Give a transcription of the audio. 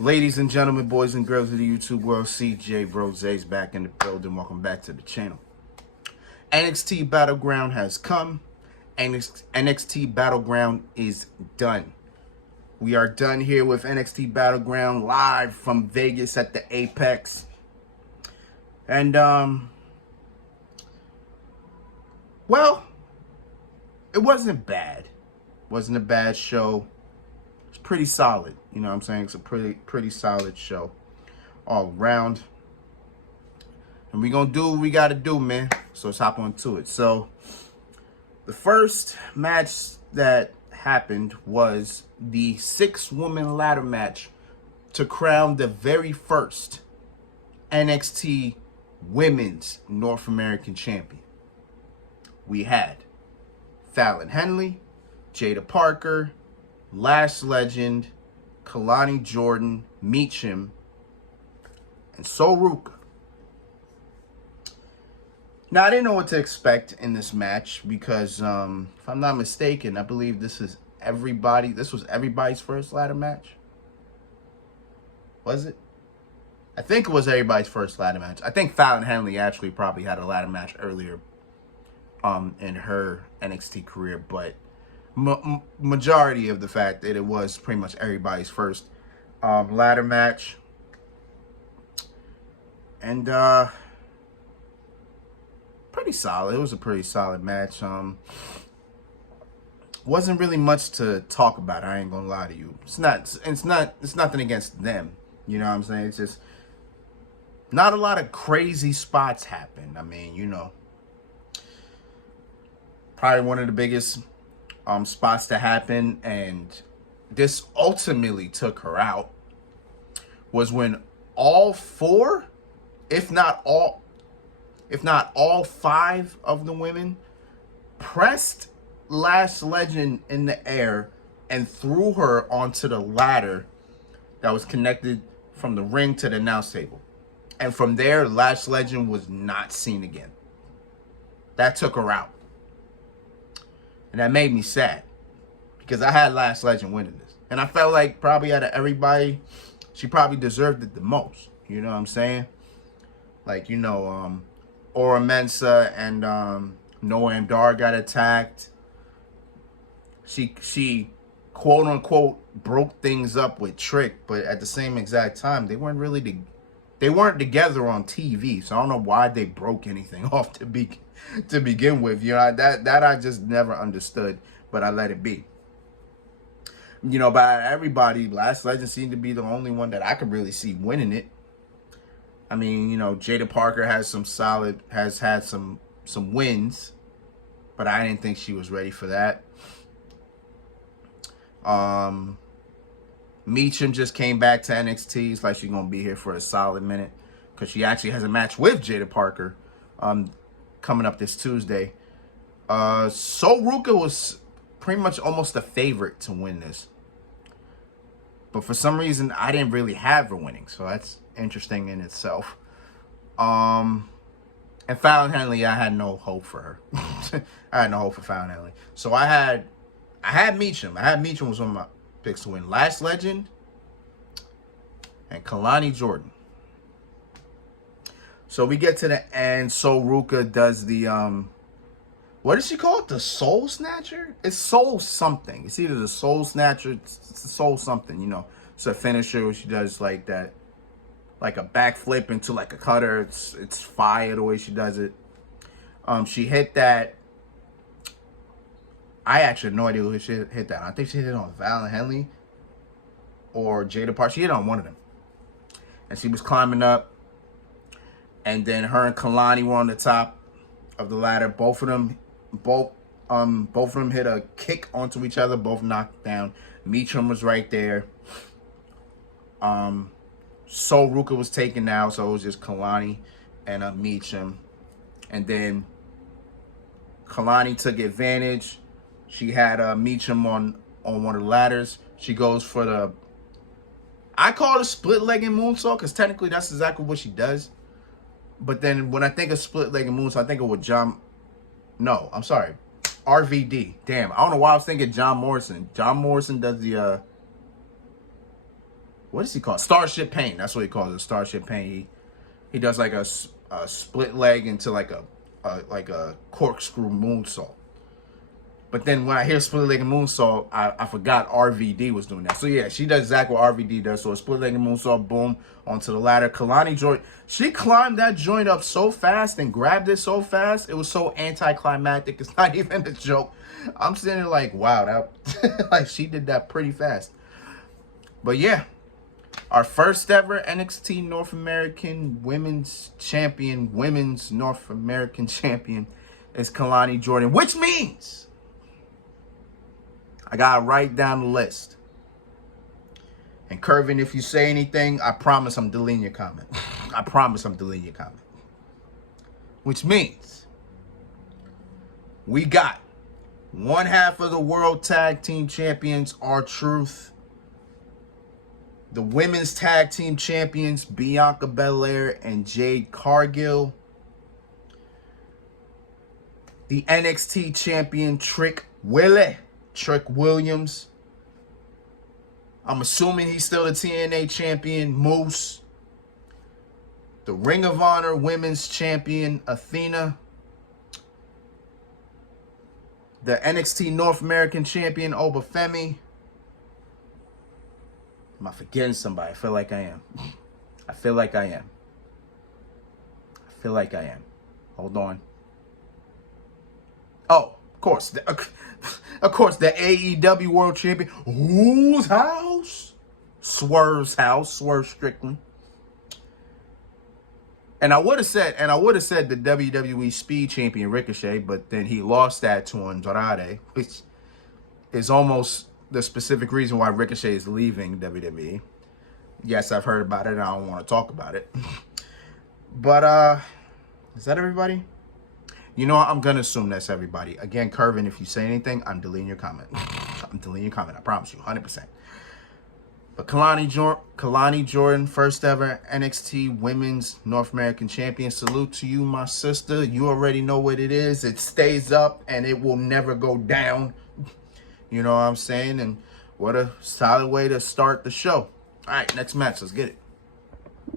Ladies and gentlemen, boys and girls of the YouTube world, CJ Rose's back in the building. Welcome back to the channel. NXT Battleground has come. NXT Battleground is done. We are done here with NXT Battleground live from Vegas at the Apex. And, well, it wasn't bad. Wasn't a bad show. It's pretty solid. You know what I'm saying? It's a pretty solid show all around. And we're going to do what we got to do, man. So let's hop on to it. So the first match that happened was the 6-woman ladder match to crown the very first NXT Women's North American Champion. We had Fallon Henley, Jada Parker, Lash Legend, Kalani Jordan, Meacham, and Soruka. Now, I didn't know what to expect in this match because, if I'm not mistaken, I believe this was everybody's first ladder match. Was it? I think it was everybody's first ladder match. I think Fallon Henley actually probably had a ladder match earlier in her NXT career, but majority of the fact that it was pretty much everybody's first ladder match. And pretty solid. It was a pretty solid match. Wasn't really much to talk about. I ain't gonna lie to you. It's nothing against them. You know what I'm saying? It's just not a lot of crazy spots happened. I mean, you know, probably one of the biggest spots to happen, and this ultimately took her out, was when all four, if not all 5 of the women pressed Lash Legend in the air and threw her onto the ladder that was connected from the ring to the announce table. And from there, Lash Legend was not seen again. That took her out. And that made me sad because I had Lash Legend winning this. And I felt like probably out of everybody, she probably deserved it the most. You know what I'm saying? Like, you know, Ora Mensa and Noam Dar got attacked. She quote unquote broke things up with Trick, but at the same exact time, they weren't together on TV. So I don't know why they broke anything off to begin with. You know, that I just never understood, but I let it be. You know, by everybody, Lash Legend seemed to be the only one that I could really see winning it. I mean, you know, Jada Parker has had some wins, but I didn't think she was ready for that. Meacham just came back to NXT. It's like she's gonna be here for a solid minute because she actually has a match with Jada Parker coming up this Tuesday. Soruka was pretty much almost a favorite to win this, but for some reason I didn't really have her winning, so that's interesting in itself. And Fallon Henley, I had no hope for her. I had no hope for Fallon Henley. So I had Meacham. Meacham was one of my picks to win. Lash Legend and Kalani Jordan. So we get to the end. Soruka does the what does she call it? The Soul Snatcher? It's Soul something. It's either the Soul Snatcher, it's the Soul something, you know. It's a finisher where she does like that, like a backflip into like a cutter. It's fire the way she does it. She hit that. I actually have no idea who she hit that on. I think she hit it on Fallon Henley or Jada Parker. She hit it on one of them. And she was climbing up. And then her and Kalani were on the top of the ladder. Both of them hit a kick onto each other. Both knocked down. Meacham was right there. Soruka was taken out, so it was just Kalani and Meacham. And then Kalani took advantage. She had Meacham on one of the ladders. She goes for the, I call it a split-legged moonsault because technically that's exactly what she does. But then when I think of split-legged moonsault, I think of what RVD. Damn, I don't know why I was thinking John Morrison. John Morrison does the what is he called? Starship Pain. That's what he calls it. Starship Pain. He does like a split leg into like a corkscrew moonsault. But then when I hear split leg and moonsault, I forgot RVD was doing that. So yeah, she does exactly what RVD does. So a split leg and moonsault, boom, onto the ladder. Kalani Jordan, she climbed that joint up so fast and grabbed it so fast. It was so anticlimactic. It's not even a joke. I'm sitting there like, wow, that like she did that pretty fast. But yeah, our first ever NXT North American Women's Champion, Women's North American Champion is Kalani Jordan, which means I gotta write down the list. And Curvin, if you say anything, I promise I'm deleting your comment. I promise I'm deleting your comment. Which means we got one half of the World Tag Team Champions, R-Truth. The Women's Tag Team Champions, Bianca Belair and Jade Cargill. The NXT Champion, Trick Williams. I'm assuming he's still the TNA Champion, Moose. The Ring of Honor Women's Champion, Athena. The NXT North American Champion, Obafemi. Am I forgetting somebody? I feel like I am. I feel like I am. I feel like I am. Hold on. Oh, of course. Of course, the AEW World Champion. Whose house? Swerve's house. Swerve Strickland. And I would have said the WWE Speed Champion Ricochet, but then he lost that to Andrade, which is almost the specific reason why Ricochet is leaving WWE. Yes, I've heard about it. I don't want to talk about it. But, is that everybody? You know what? I'm going to assume that's everybody. Again, Curvin, if you say anything, I'm deleting your comment. I'm deleting your comment. I promise you, 100%. But Kalani Jordan, first ever NXT Women's North American Champion. Salute to you, my sister. You already know what it is. It stays up and it will never go down. You know what I'm saying? And what a solid way to start the show. All right, next match. Let's get it.